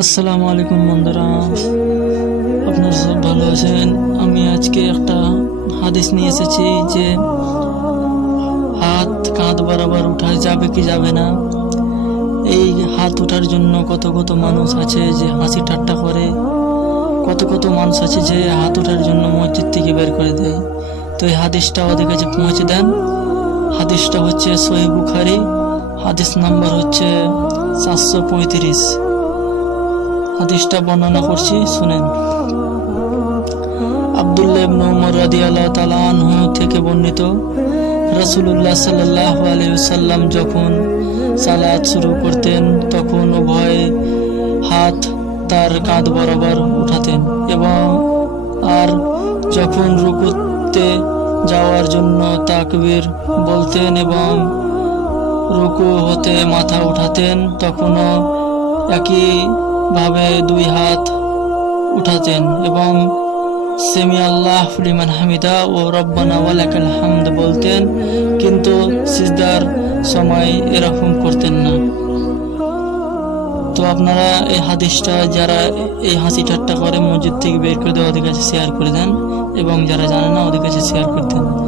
আসসালামু আলাইকুম বন্ধুরা। আপনারা সব ভালো আছেন? আমি আজকে একটা হাদিস নিয়ে এসেছি যে হাত কাঁধ বরাবর উঠা যাবে কি যাবে না। এই হাত ওঠার জন্য কত কত মানুষ আছে যে হাসি ঠাট্টা করে, কত কত মানুষ আছে যে হাত ওঠার জন্য মসজিদ থেকে বের করে দেয়। তো এই হাদিসটা ওদের কাছে পৌঁছে দেন। হাদিসটা হচ্ছে সহি বুখারি, হাদিস নাম্বার হচ্ছে সাতশো পঁয়ত্রিশ। হাদিসটা বর্ণনা করছি, শুনেন। আবদুল্লাহ ইবনে উমর রাদিয়াল্লাহু তাআলা আনহু থেকে বর্ণিত, রাসূলুল্লাহ সাল্লাল্লাহু আলাইহি ওয়াসাল্লাম যখন সালাত শুরু করতেন, তখন উভয় হাত তার কাঁধ বরাবর উঠাতেন এবং আর যখন রুকুতে যাওয়ার জন্য তাকবীর বলতেন এবং রুকু হতে মাথা উঠাতেন, তখনও একইভাবে দুই হাত উঠাতেন এবং সেমি আল্লাহ লিমান হামিদা ও রব্বানা ওয়ালাকাল হামদ বলতেন, কিন্তু সিজদার সময় এরকম করতেন না। তো আপনারা এই হাদিসটা যারা এই হাসি ঠাট্টা করে মসজিদ থেকে বের করে দেওয়া ওদের কাছে শেয়ার করে দেন এবং যারা জানে না ওদের কাছে শেয়ার করে দেন। আসসালামু আলাইকুম